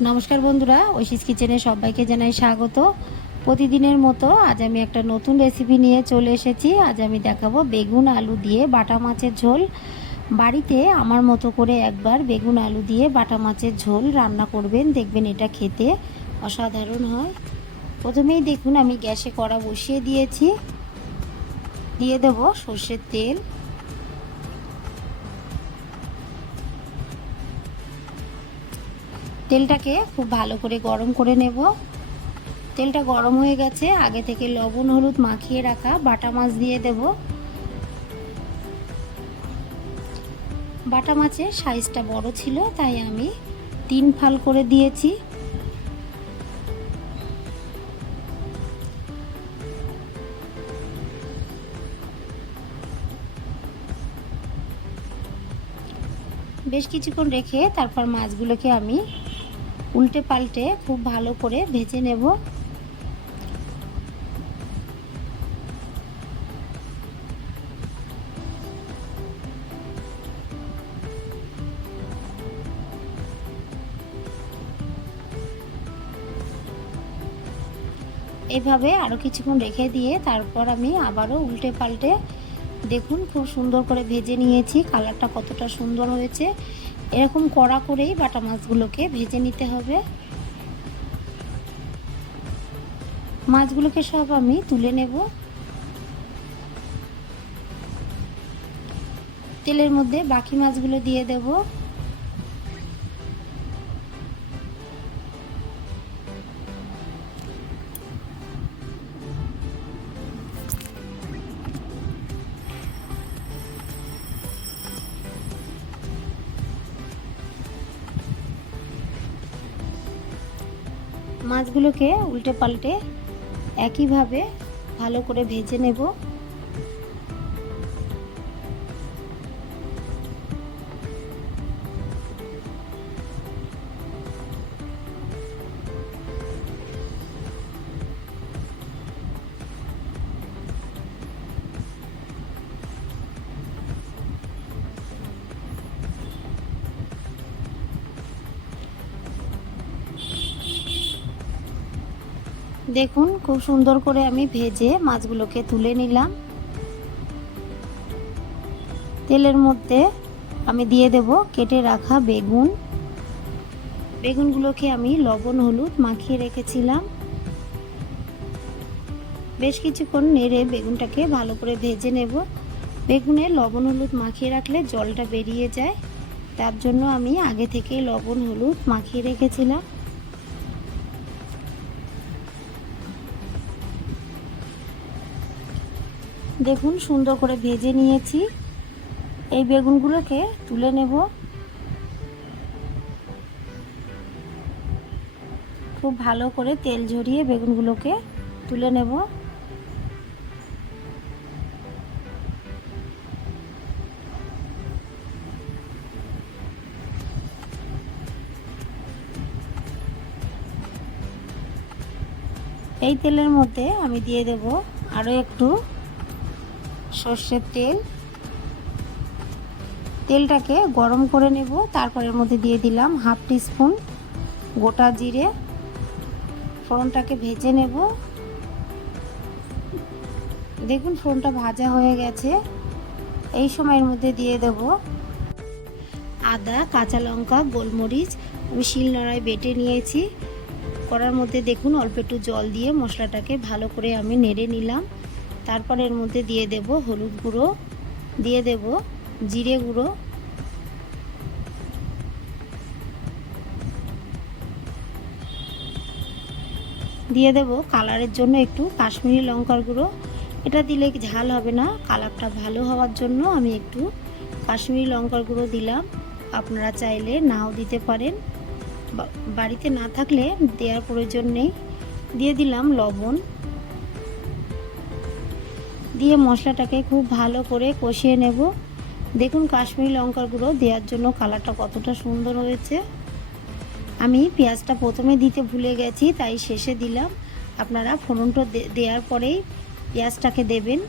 নমস্কার বন্ধুরা, ঐশীস কিচেনে সবাইকে জানাই স্বাগত। প্রতিদিনের মতো আজ আমি একটা নতুন রেসিপি নিয়ে চলে এসেছি। আজ আমি দেখাবো বেগুন আলু দিয়ে বাটা মাছের ঝোল। বাড়িতে আমার মতো করে একবার বেগুন আলু দিয়ে বাটা মাছের ঝোল রান্না করবেন, দেখবেন এটা খেতে অসাধারণ হয়। প্রথমেই দেখুন আমি গ্যাসে কড়া বসিয়ে দিয়েছি, দিয়ে দেব সর্ষের তেল। তেলটাকে খুব ভালো করে গরম করে নেব। তেলটা গরম হয়ে গেছে, আগে থেকে লবণ হলুদ মাখিয়ে রাখা বাটা মাছ দিয়ে দেব। বাটা মাছের সাইজটা বড় ছিল তাই আমি 3 ফাল করে দিয়েছি। বেশ কিছুক্ষণ রেখে তারপর মাছগুলোকে আমি উল্টে পাল্টে খুব ভালো করে ভেজে নেব। এইভাবে আরও কিছুক্ষণ রেখে দিয়ে তারপর আমি আবারও উল্টে পাল্টে দেখুন খুব সুন্দর করে ভেজে নিয়েছি। কালারটা কতটা সুন্দর হয়েছে। এরকম কড়া করেই বাটা মাছগুলোকে ভেজে নিতে হবে। মাছগুলোকে সব আমি তুলে নেব। তেলের মধ্যে বাকি মাছগুলো দিয়ে দেব। মাছগুলোকে উল্টে পাল্টে একইভাবে ভালো করে ভেজে নেব। দেখুন খুব সুন্দর করে আমি ভেজে মাছগুলোকে তুলে নিলাম। তেলের মধ্যে আমি দিয়ে দেব কেটে রাখা বেগুন। বেগুনগুলোকে আমি লবণ হলুদ মাখিয়ে রেখেছিলাম। বেশ কিছুক্ষণ নেড়ে বেগুনটাকে ভালো করে ভেজে নেব। বেগুনে লবণ হলুদ মাখিয়ে রাখলে জলটা বেরিয়ে যায়, তার জন্য আমি আগে থেকে লবণ হলুদ মাখিয়ে রেখেছিলাম। দেখুন সুন্দর করে ভেজে নিয়েছি। এই বেগুনগুলোকে তুলে নেব। খুব ভালো করে তেল ঝরিয়ে বেগুনগুলোকে তুলে নেব। এই তেলের মধ্যে আমি দিয়ে দেব আরও একটু সর্ষের তেল। তেলটাকে গরম করে নেব। তারপর এর মধ্যে দিয়ে দিলাম হাফ টিস্পুন গোটা জিরে। ফোড়নটাকে ভেজে নেব। দেখুন ফোড়নটা ভাজা হয়ে গেছে। এই সময়ের মধ্যে দিয়ে দেব আদা কাঁচা লঙ্কা গোলমরিচ আমি শিলনোড়ায় বেটে নিয়েছি। কড়ার মধ্যে দেখুন অল্প একটু জল দিয়ে মশলাটাকে ভালো করে আমি নেড়ে নিলাম। তারপর এর মধ্যে দিয়ে দেব হলুদ গুঁড়ো, দিয়ে দেব জিরে গুঁড়ো, দিয়ে দেব কালারের জন্য একটু কাশ্মীরি লঙ্কার গুঁড়ো। এটা দিলে ঝাল হবে না, কালারটা ভালো হওয়ার জন্য আমি একটু কাশ্মীরি লঙ্কার গুঁড়ো দিলাম। আপনারা চাইলে নাও দিতে পারেন, বাড়িতে না থাকলে দেওয়ার প্রয়োজন নেই। দিয়ে দিলাম লবণ, দিয়ে মশলাটাকে খুব ভালো করে কষিয়ে নেব। দেখুন কাশ্মীরি লঙ্কার গুঁড়ো দেওয়ার জন্য কালারটা কতটা সুন্দর হয়েছে। আমি পেঁয়াজটা প্রথমে দিতে ভুলে গেছি তাই শেষে দিলাম। আপনারা ফোড়নটা দেওয়ার পরেই পেঁয়াজটাকে দেবেন।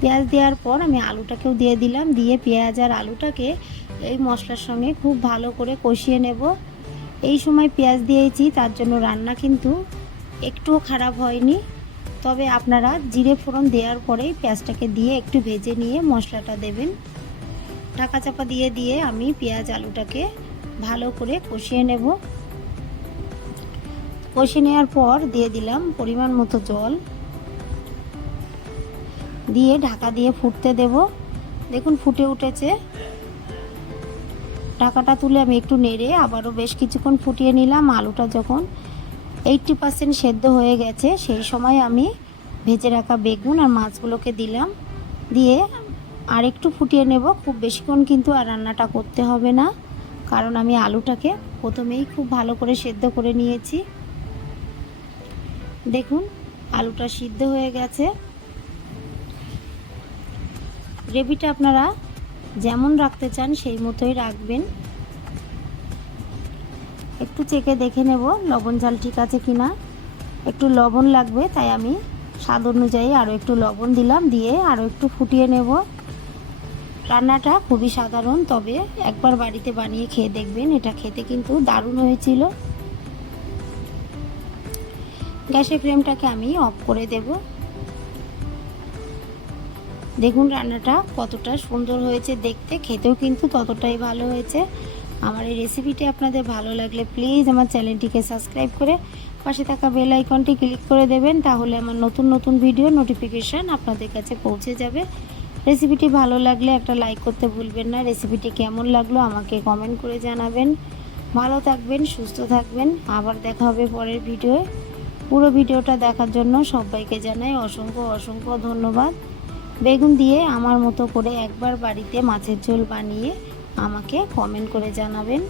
পেঁয়াজ দেওয়ার পর আমি আলুটাকেও দিয়ে দিলাম। দিয়ে পেঁয়াজ আর আলুটাকে এই মশলার সঙ্গে খুব ভালো করে কষিয়ে নেব। এই সময় পেঁয়াজ দিয়েছি, তার জন্য রান্না কিন্তু একটুও খারাপ হয়নি। তবে আপনারা জিরে ফোড়ন দেওয়ার পরেই পেঁয়াজটাকে দিয়ে একটু ভেজে নিয়ে মশলাটা দেবেন। ঢাকা চাপা দিয়ে আমি পেঁয়াজ আলুটাকে ভালো করে কষিয়ে নেব। কষিয়ে নেওয়ার পর দিয়ে দিলাম পরিমাণ মতো জল, দিয়ে ঢাকা দিয়ে ফুটতে দেব। দেখুন ফুটে উঠেছে। ঢাকাটা তুলে আমি একটু নেড়ে আবারও বেশ কিছুক্ষণ ফুটিয়ে নিলাম। আলুটা যখন 80% সেদ্ধ হয়ে গেছে, সেই সময় আমি ভেজে রাখা বেগুন আর মাছগুলোকে দিলাম। দিয়ে আর একটু ফুটিয়ে নেব। খুব বেশিক্ষণ কিন্তু আর রান্নাটা করতে হবে না, কারণ আমি আলুটাকে প্রথমেই খুব ভালো করে সেদ্ধ করে নিয়েছি। দেখুন আলুটা সিদ্ধ হয়ে গেছে। গ্রেভিটা আপনারা যেমন রাখতে চান সেই মতোই রাখবেন। একটু চেখে দেখে নেব লবণ ঝাল ঠিক আছে কিনা। একটু লবণ লাগবে, তাই আমি স্বাদ অনুযায়ী আরও একটু লবণ দিলাম। দিয়ে আরও একটু ফুটিয়ে নেব। রান্নাটা খুবই সাধারণ, তবে একবার বাড়িতে বানিয়ে খেয়ে দেখবেন, এটা খেতে কিন্তু দারুণ হয়েছিল। গ্যাসের ফ্লেমটাকে আমি অফ করে দেব। দেখুন রান্নাটা কতটা সুন্দর হয়েছে দেখতে, খেতেও কিন্তু ততটাই ভালো হয়েছে। আমার এই রেসিপিটি আপনাদের ভালো লাগলে প্লিজ আমার চ্যানেলটিকে সাবস্ক্রাইব করে পাশে থাকা বেল আইকনটি ক্লিক করে দেবেন, তাহলে আমার নতুন নতুন ভিডিও নোটিফিকেশান আপনাদের কাছে পৌঁছে যাবে। রেসিপিটি ভালো লাগলে একটা লাইক করতে ভুলবেন না। রেসিপিটি কেমন লাগলো আমাকে কমেন্ট করে জানাবেন। ভালো থাকবেন, সুস্থ থাকবেন। আবার দেখা হবে পরের ভিডিওয়ে। পুরো ভিডিওটা দেখার জন্য সবাইকে জানাই অসংখ্য অসংখ্য ধন্যবাদ। বেগুন দিয়ে আমার মতো করে একবার বাড়িতে মাছের ঝোল বানিয়ে আমাকে কমেন্ট করে জানাবেন।